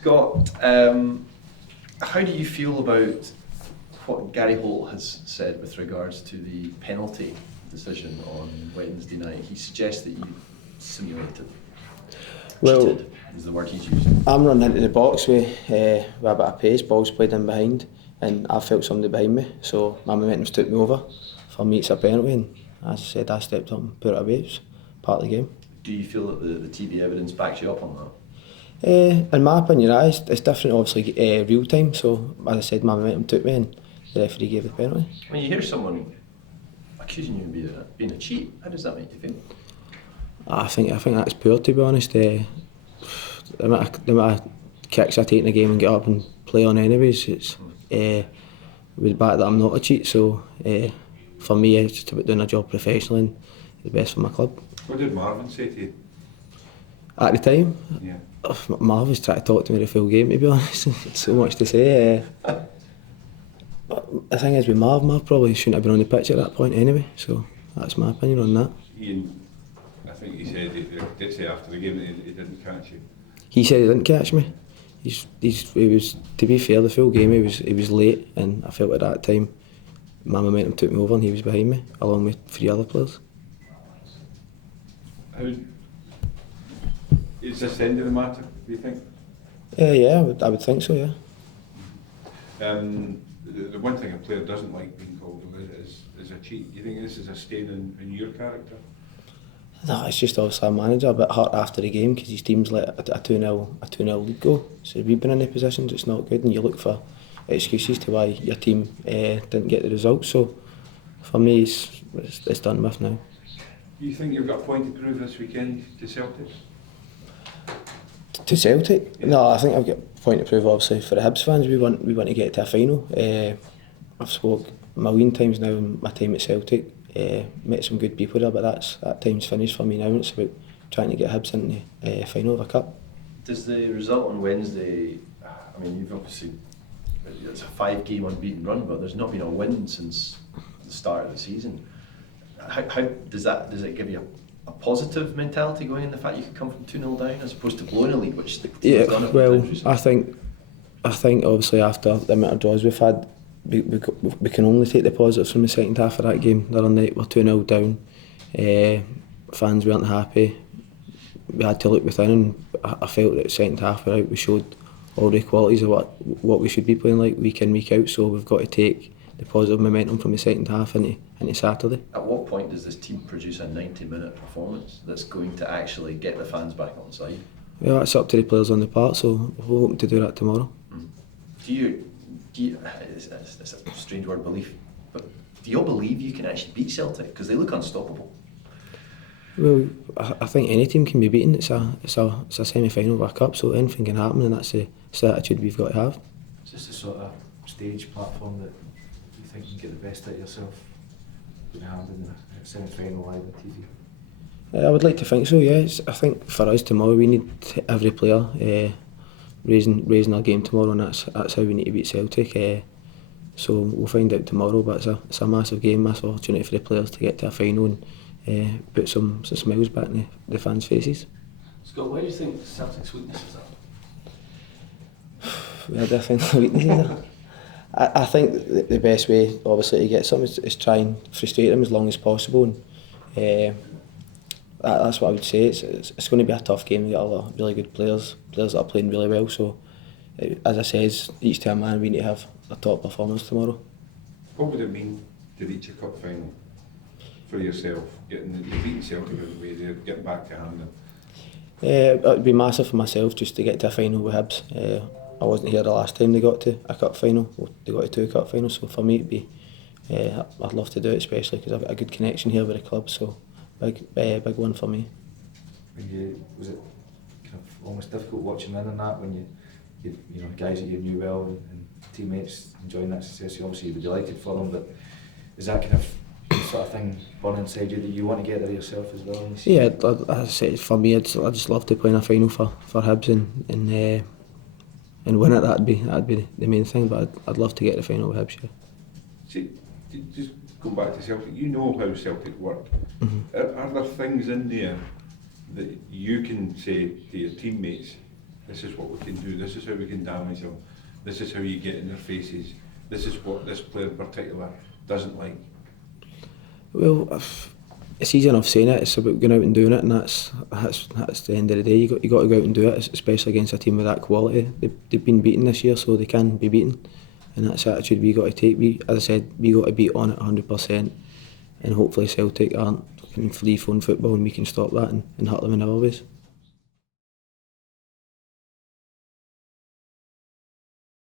Scott, how do you feel about what Gary Holt has said with regards to the penalty decision on Wednesday night? He suggests that you simulated. Well, cheated is the word he's used. I'm running into the box with a bit of pace, ball's played in behind, and I felt somebody behind me, so my momentum's took me over. For me it's a penalty, and as I said, I stepped up and put it away. It's part of the game. Do you feel that the TV evidence backs you up on that? In my opinion, it's different obviously real time, so as I said, my momentum took me and the referee gave the penalty. When you hear someone accusing you of being a cheat, how does that make you feel? I think that's poor, to be honest. The amount of kicks I take in the game and get up and play on anyways, it's with back that I'm not a cheat, so for me it's just about doing a job professionally and the best for my club. What did Marvin say to you? At the time? Yeah. Marv was trying to talk to me the full game, to be honest. So much to say. But the thing is with Marv probably shouldn't have been on the pitch at that point anyway, so that's my opinion on that. Ian, I think he said, he did say after the game that he didn't catch you. He said he didn't catch me. He was, to be fair, the full game he was late, and I felt at that time my momentum took me over and he was behind me, along with 3 other players. Is this the end of the matter, do you think? Yeah, I would think so, yeah. The one thing a player doesn't like being called is a cheat. Do you think this is a stain in your character? No, it's just obviously a manager a bit hurt after the game because his team's let a 2-0 lead go. So we've been in the positions it's not good, and you look for excuses to why your team didn't get the result. So for me, it's done with now. Do you think you've got a point to prove this weekend to Celtic? To Celtic? Yeah. No, I think I've got a point to prove. Obviously, for the Hibs fans, we want to get to a final. I've spoke a million times now in my time at Celtic. Met some good people there, but that time's finished for me now. It's about trying to get Hibs into the final of a cup. Does the result on Wednesday, I mean, you've obviously, it's a 5-game unbeaten run, but there's not been a win since the start of the season. How does it give you a positive mentality going in, the fact you could come from 2-0 down as opposed to blowing a lead, which the team has done a few times recently? I think obviously after the amount of draws we've had, we can only take the positives from the second half of that game. The other night we're 2-0 down, fans weren't happy, we had to look within, and I felt that the second half we showed all the qualities of what we should be playing like week in, week out, so we've got to take the positive momentum from the second half into Saturday. At what point does this team produce a 90-minute performance that's going to actually get the fans back on side? Yeah, it's up to the players on the part, so we're hoping to do that tomorrow. Do you it's a strange word, belief, but do you all believe you can actually beat Celtic? Because they look unstoppable. Well, I think any team can be beaten. It's a semi-final of a cup, so anything can happen, and that's the attitude we've got to have. Is this the sort of stage platform that you think you can get the best out of yourself in Hampden in a semi-final live on TV? I would like to think so, yeah. I think for us tomorrow we need every player raising our game tomorrow, and that's how we need to beat Celtic. So we'll find out tomorrow, but it's a massive game, massive opportunity for the players to get to a final and put some smiles back in the fans' faces. Scott, where do you think Celtic's weaknesses are? We have different weaknesses. I think the best way, obviously, to get some is try and frustrate them as long as possible. And, that's what I would say. It's going to be a tough game. We've got a lot of really good players that are playing really well. So, as I said, each time man, we need to have a top performance tomorrow. What would it mean to reach a cup final for yourself? Beating Celtic out of the way there, getting back to Hampden? It would be massive for myself just to get to a final with Hibs. I wasn't here the last time they got to a cup final. They got to 2 cup finals. So for me, it'd be, I'd love to do it, especially because I've got a good connection here with the club. So. Big one for me. Was it kind of almost difficult watching in on that when you know guys that you knew well and teammates enjoying that success? You obviously were delighted for them, but is that kind of sort of thing born inside you that you want to get there yourself as well? Yeah, as I said, for me, I'd just love to play in a final for Hibs and win it. That'd be the main thing. But I'd love to get the final with Hibs. Yeah. See, just go back to Celtic. You know how Celtic work. Mm-hmm. Are there things in there that you can say to your teammates this is what we can do, this is how we can damage them, this is how you get in their faces, this is what this player in particular doesn't like? Well, it's easy enough saying it. It's about going out and doing it, and that's the end of the day. You got to go out and do it, especially against a team with that quality. They've been beaten this year, so they can be beaten, and that's the attitude we got to take. As I said, we got to beat on it 100%, and hopefully Celtic aren't free flowing football, and we can stop that and hurt them in other ways.